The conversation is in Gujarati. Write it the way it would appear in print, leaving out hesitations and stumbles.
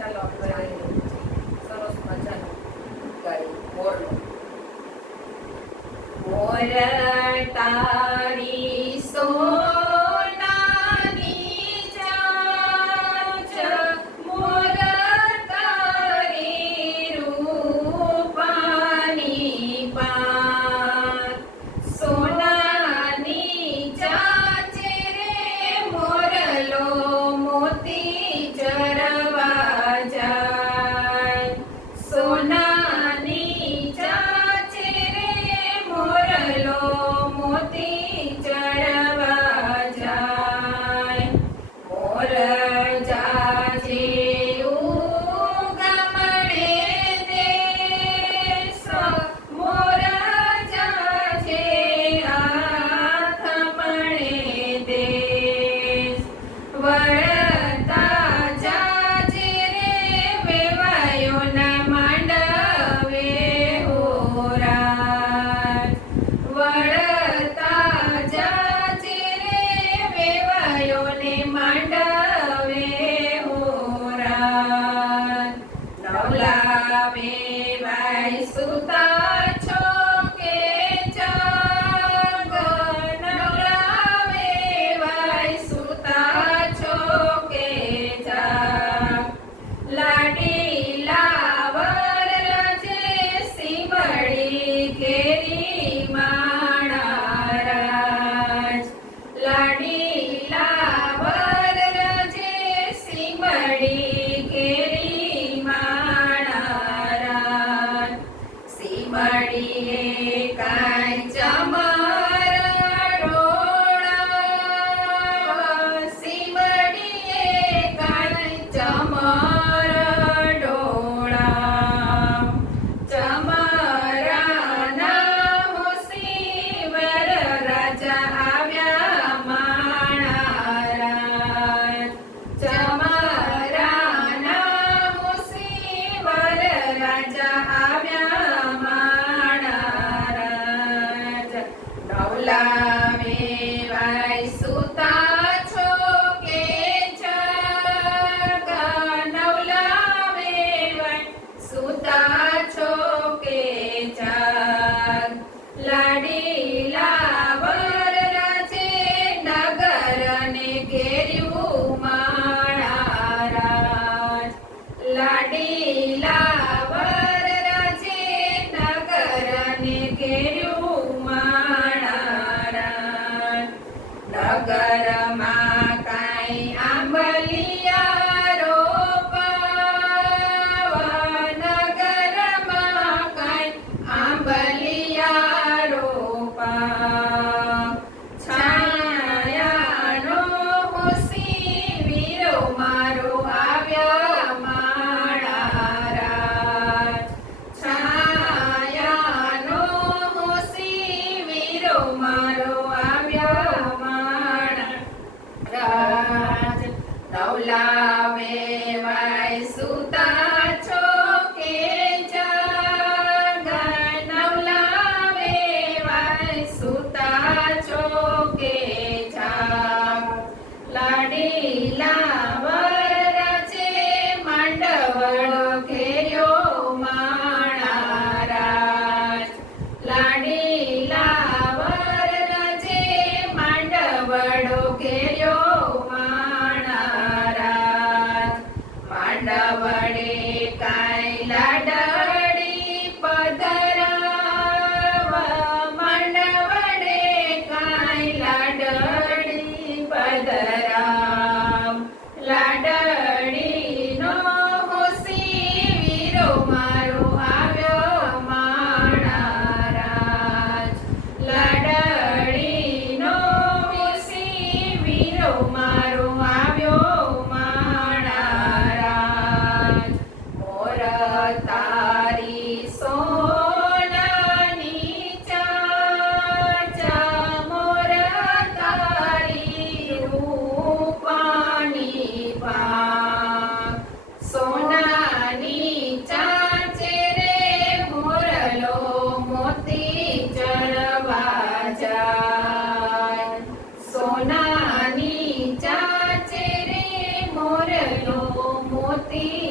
ચાલો આપણે સરસ મજાનું ગાઈએ મોરનું. મોર તારી સોનાની ચાંચ, મોર તારી રૂપાની પાંખ, સોનાની ચાંચે રે મોરલો મોતી ચરવા જાય. સોનાની ચાંચે રે મોરલો મોતી ચરવા જાય. મોર જાજે ઉગમણે દેશ, મોર જાજે આથમણે દેશ. વળતા જાજે રે વેવાયોના માંડવે હોરાજ. વળતા જાજે રે વેવાયોને માંડવે હોરાજ. નવલા વેવાય સુતા છો કે જાગ, નવલા વેવાય સુતા છો કે જાગ. લાડીલા વરરાજે સીમડી કેરી માણા રાજ. લાડીલા વરરાજે સીમડી કેરી માણા રાજ. સીમડીએ કાંઈ ચમરા ડોળા, સીમડીએ કાંઈ ચમરા ડોળા. ચમરાના હોસી વરરાજા આવ્યા માણા રાજ. ચમરાના હોસી વરરાજા આવ્યા માણા રાજ. નવલા વેવાય સુતા છો કે જાગ, નવલા વેવાય સુતા છો કે જાગ. લાડીલા વરરાજે નગરને ઘેર્યું માણા રાજ. લાડીલા વરરાજે નગરને ઘેર્યું માણા રાજ. નગરમાં કાંઈ આંબલિયા રોપાવા, નગરમાં કાંઈ આંબલિયા રોપા. છાયાનો હોસી વીરો મારો આવ્યા માણા રાજ. છાયાનો હોસી વીરો મારો આવ્યા માણા રાજ. નવલા વેવાય સુતા છો કે જાગ, નવલા વેવાય સુતા છો કે જાગ. લાડીલા વરરાજે માંડવડો ઘેર્યો માણા રાજ. લાડીલા વરરાજે માંડવડો ઘેર્યો માણા રાજ. માંડવડે કાંઈ લાડડી પધરાવા, માંડવડે કાંઈ લાડડી પધરાવ. લાડડીનો હોસી વીરો મારો આવ્યો માણા રાજ. લાડડીનો હોસી વીરો મારો આવ્યો માણા રાજ. મોર તારી સોનાની ચાંચ, મોર તારી રૂપાની પાંખ, સોનાની ચાંચે રે મોરલો મોતી ચરવા જાય. સોનાની ચાંચે રે મોરલો મોતી